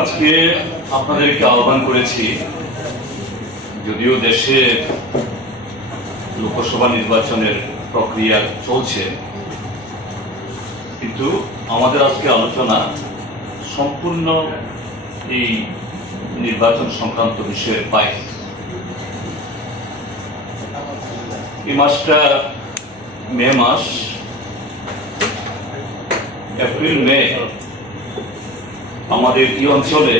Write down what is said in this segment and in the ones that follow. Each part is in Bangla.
আজকে আপনাদেরকে আহ্বান করেছি, যদিও দেশে লোকসভা নির্বাচনের প্রক্রিয়া চলছে, কিন্তু আমাদের আজকে আলোচনা সম্পূর্ণ এই নির্বাচন সংক্রান্ত বিষয়ের বাইরে। এই মাসটা মে মাস, এপ্রিল, মে আমাদের এই অঞ্চলে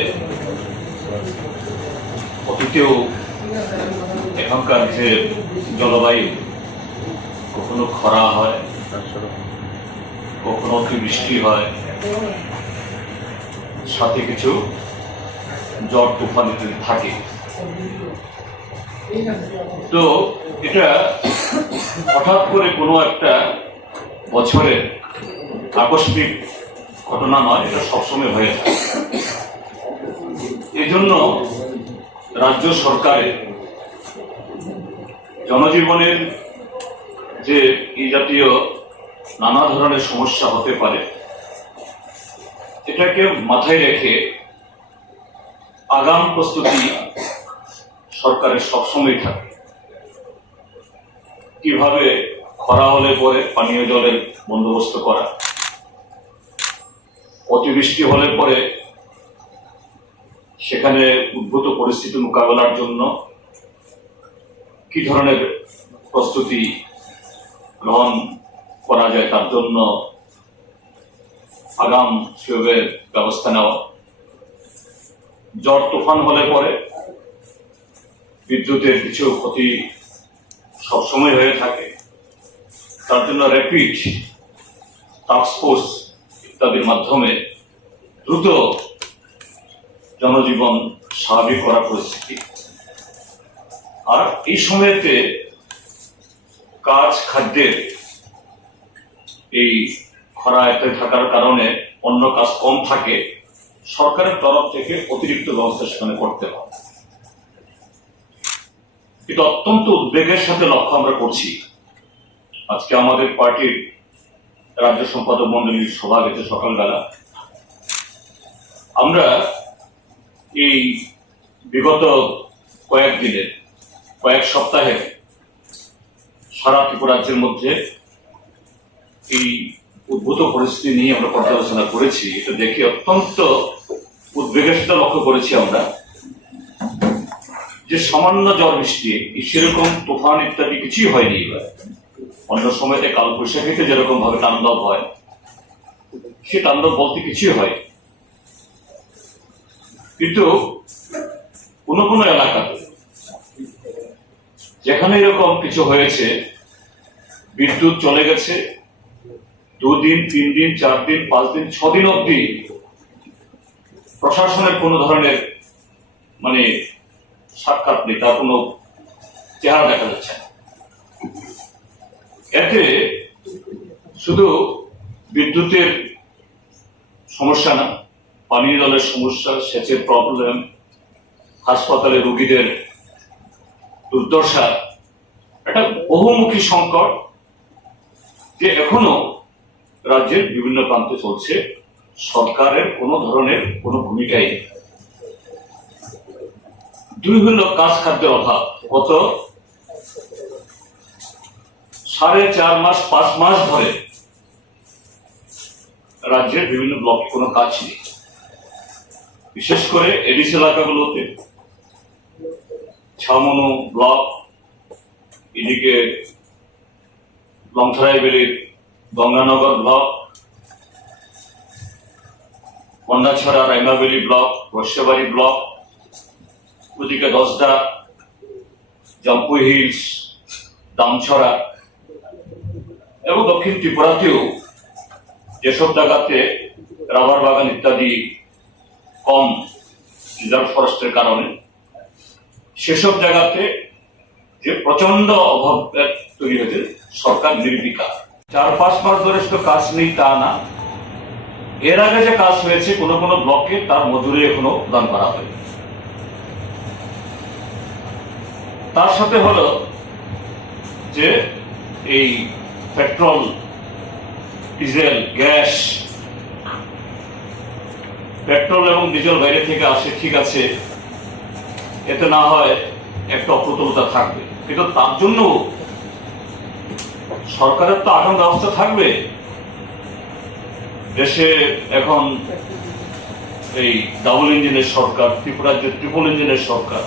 অতীতেও এখনকার যে জলবায়ু কখনো খরা হয়, কখনো অতিবৃষ্টি হয়, সাথে কিছু জ্বর তুফান ইত্যাদি থাকে। তো এটা হঠাৎ করে কোনো একটা বছরের আকস্মিক ঘটনা নয়, এটা সবসময় হয়ে থাকে। এই জন্য রাজ্য সরকারের জনজীবনের যে এই জাতীয় নানা ধরনের সমস্যা হতে পারে, এটাকে মাথায় রেখে আগাম প্রস্তুতি সরকারের সবসময় থাকে। কীভাবে খরা হলে পরে পানীয় জলের বন্দোবস্ত করা অতিবৃষ্টি হলে পরে সেখানে উদ্ভূত পরিস্থিতি মোকাবেলার জন্য কি ধরনের প্রস্তুতি গ্রহণ করা যায় তার জন্য আগাম সেভাবে ব্যবস্থা নেওয়া। জ্বর, তুফান হলে পরে বিদ্যুতের কিছু ক্ষতি সবসময় হয়ে থাকে। তার জন্য র্যাপিড টাস্কফোর্স ইত্যাদির মাধ্যমে দ্রুত জনজীবন স্বাভাবিক করা পরিস্থিতি। আর এই সময়তে কাজ খাদ্যের এই খরায়তে থাকার কারণে অন্য কাজ কম থাকে, সরকারের তরফ থেকে অতিরিক্ত ব্যবস্থা সেখানে করতে হয়। এটা অত্যন্ত উদ্বেগের সাথে লক্ষ্য আমরা করছি। আজকে আমাদের পার্টির রাজ্য সম্পাদক মন্ডলীর সভা গেছে সকালবেলা। আমরা এই বিগত কয়েকদিনের কয়েক সপ্তাহের সারা ত্রিপুরা রাজ্যের মধ্যে এই উদ্ভূত পরিস্থিতি নিয়ে আমরা পর্যালোচনা করেছি। এটা দেখে অত্যন্ত উদ্বেগের সাথে লক্ষ্য করেছি আমরা। যে সামান্য ঝড় বৃষ্টি সেরকম তুফান ইত্যাদি কিছুই হয়নি এবার। অন্য সময়তে কাল বৈশাখীতে যেরকম ভাবে তাণ্ডব হয়, সে তাণ্ডব বলতে কিছুই হয় কিন্তু কোন কোন এলাকাতে যেখানে এরকম কিছু হয়েছে, বিদ্যুৎ চলে গেছে, দুদিন তিন দিন চার দিন পাঁচ দিন ছ দিন অব্দি প্রশাসনের কোনো ধরনের মানে সাক্ষাৎ নেই, তার কোনো চেহারা দেখা যাচ্ছে না। এতে শুধু বিদ্যুতের সমস্যা না, পানীয় জলের সমস্যা, সেচের প্রবলেম হাসপাতালে রোগীদের দুর্দশা, একটা বহুমুখী সংকট যে এখনও রাজ্যের বিভিন্ন প্রান্তে চলছে, সরকারের কোনো ধরনের কোনো ভূমিকাই দুই হল কাজ খাদ্যের অভাব গত সাড়ে চার মাস, পাঁচ মাস ধরে রাজ্যের বিভিন্ন ব্লকে কোনো কাজ নেই। বিশেষ করে এডিস এলাকাগুলোতে ছামনু ব্লক, এদিকে লংথরাইবেলির Ganganagar block Kanyachhara Raima valley block Barshabari block, ওদিকে দশটা জম্পু হিলস, দামছড়া এবং দক্ষিণ ত্রিপুরাতেও যেসব জায়গাতে রাবার বাগান ইত্যাদি কম রিজার্ভ ফরেস্টের কারণে, সেসব জায়গাতে যে প্রচণ্ড অভাব তৈরি হয়েছে, সরকার নির্বিকার। চার, পাঁচ মাস ধরে শুধু কাজ নেই তা না, এর আগে যে কাজ হয়েছে, কোনো কোনো ব্লকে তার মজুরি এখনও প্রদান করা হয়নি। তার সাথে হলো যে এই পেট্রোল, ডিজেল, গ্যাস। পেট্রোল এবং ডিজেল বাইরে থেকে আসে, ঠিক আছে। এতে না হয় একটা অপ্রতুলতা থাকবে। কিন্তু তার জন্য সরকারের তো আগাম ব্যবস্থা থাকবে। দেশে এখন এই ডাবল ইঞ্জিনের সরকার ত্রিপুরার যে ট্রিপল ইঞ্জিনের সরকার।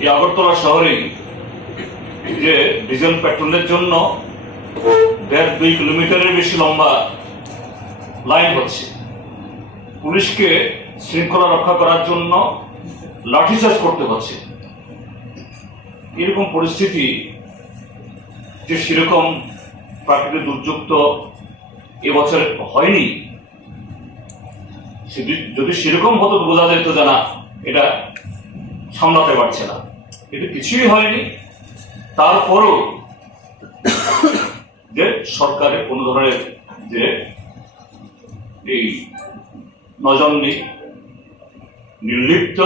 এই আগরতলা শহরেই যে ডিজেল পেট্রোলের জন্য দেড় দুই কিলোমিটারের বেশি লম্বা লাইন হচ্ছে। পুলিশকে শৃঙ্খলা রক্ষা করার জন্য লাঠিচার্জ করতে হচ্ছে। এরকম পরিস্থিতি যে সেরকম প্রাকৃতিক দুর্যোগ তো এবছর হয়নি। যদি সেরকম হতো বোঝা যেত যে না, এটা সামলাতে পারছে না। এটা কিছুই হয়নি। তারপরও যে সরকারের কোন ধরনের যে এই নজর নির্লিপ্ত,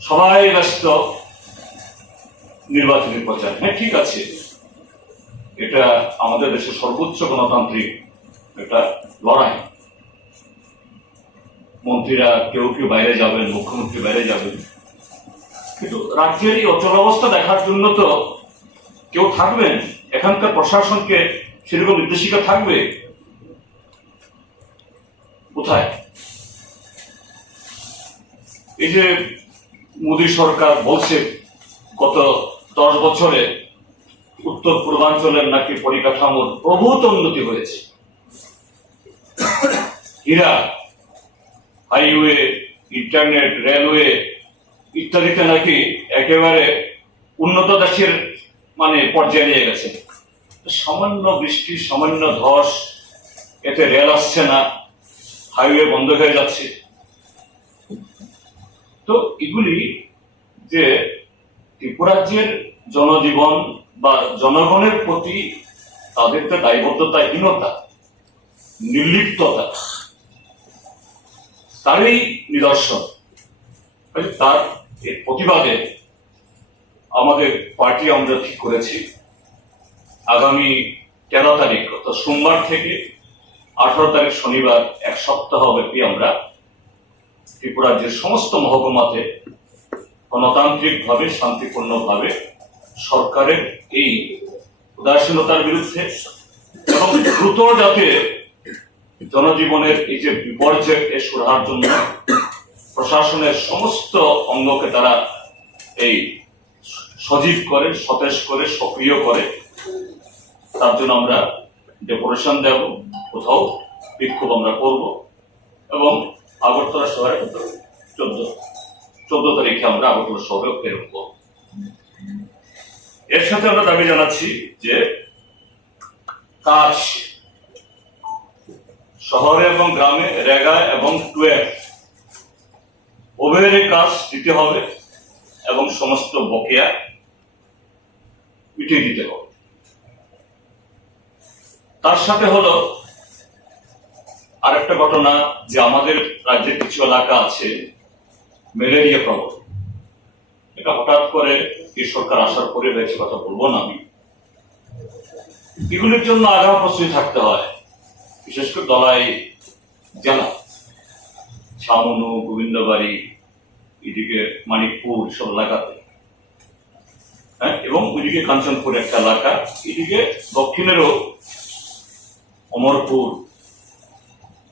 সবাই ব্যস্ত নির্বাচনী প্রচার। হ্যাঁ ঠিক আছে। এটা আমাদের দেশের সর্বোচ্চ গণতান্ত্রিক একটা লড়াই। মন্ত্রীরা কেউ কেউ বাইরে যাবেন, মুখ্যমন্ত্রী বাইরে যাবেন। কিন্তু রাজ্যের এই অচলাবস্থা দেখার জন্য তো কেউ থাকবেন, এখানকার প্রশাসনকে সেরকম নির্দেশিকা থাকবে? কোথায়? এই যে মোদী সরকার বলছে, গত দশ বছরে উত্তর পূর্বাঞ্চলের নাকি পরিকাঠামোর প্রভূত উন্নতি হয়েছে। হীরা, হাইওয়ে, ইন্টারনেট, রেলওয়ে ইত্যাদিতে নাকি একেবারে উন্নত দেশের মানে পর্যায়ে নিয়ে গেছে। সামান্য বৃষ্টি, সামান্য ধস, এতে রেল আসছে না হাইওয়ে বন্ধ হয়ে যাচ্ছে। তো এগুলি যে ত্রিপুরাজ্যের জনজীবন বা জনগণের প্রতি তাদের তো দায়বদ্ধতাহীনতা নির্লিপ্ততা, তারই নিদর্শন। তার প্রতিবাদে আমাদের পার্টি আমরা ঠিক করেছি? আগামী তেরো তারিখ, অর্থাৎ সোমবার থেকে আঠারো তারিখ শনিবার, এক সপ্তাহ ব্যাপী আমরা ত্রিপুরার যে সমস্ত মহকুমাতে গণতান্ত্রিকভাবে, শান্তিপূর্ণভাবে সরকারের এই উদাসীনতার বিরুদ্ধে এবং দ্রুত যাতে জনজীবনের এই যে বিপর্যয়কে সুরাহার জন্য প্রশাসনের সমস্ত অঙ্গকে তারা এই সজীব করে, সতেজ করে, সক্রিয় করে। তার জন্য আমরা ডেকোরেশন দেব, কোথাও বিক্ষোভ আমরা করব। এবং আগরতলা শহরে চোদ্দ চোদ্দ তারিখে আমরা আগরতলা শহরে বেরোব এর সাথে আমরা দাবি জানাচ্ছি যে কাজ শহরে এবং গ্রামে রেগা এবং টুয়েলভ উভয়েরই কাজ দিতে হবে এবং সমস্ত বকেয়া মিটিয়ে দিতে হবে। তার সাথে হলো আরেকটা ঘটনা যে আমাদের রাজ্যের কিছু এলাকা আছে, ম্যালেরিয়া প্রবল। এটা হঠাৎ করে এই সরকার আসার পরে হয়েছে কথা বলব না আমি। এগুলির জন্য আগাম প্রস্তুতি থাকতে হয়, বিশেষ করে দলাই জেলা। ছামনু, গোবিন্দবাড়ি, এদিকে মানিকপুর, সব এলাকাতে। হ্যাঁ এবং ওইদিকে কাঞ্চনপুর একটা এলাকা, এদিকে দক্ষিণেরও অমরপুর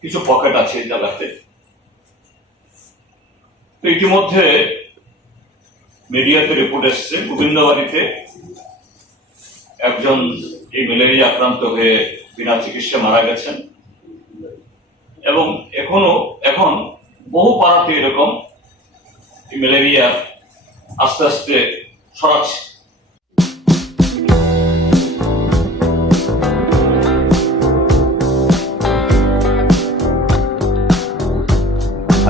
কিছু পকেট আছে এই জায়গাতে। তো ইতিমধ্যে মিডিয়াতে রিপোর্ট এসছে, গোবিন্দবাড়িতে একজন এই ম্যালেরিয়া আক্রান্ত হয়ে বিনা চিকিৎসা মারা গেছেন। এবং এখনও, এখন বহু পাড়াতে এরকম ম্যালেরিয়া আস্তে আস্তে ছড়াচ্ছে।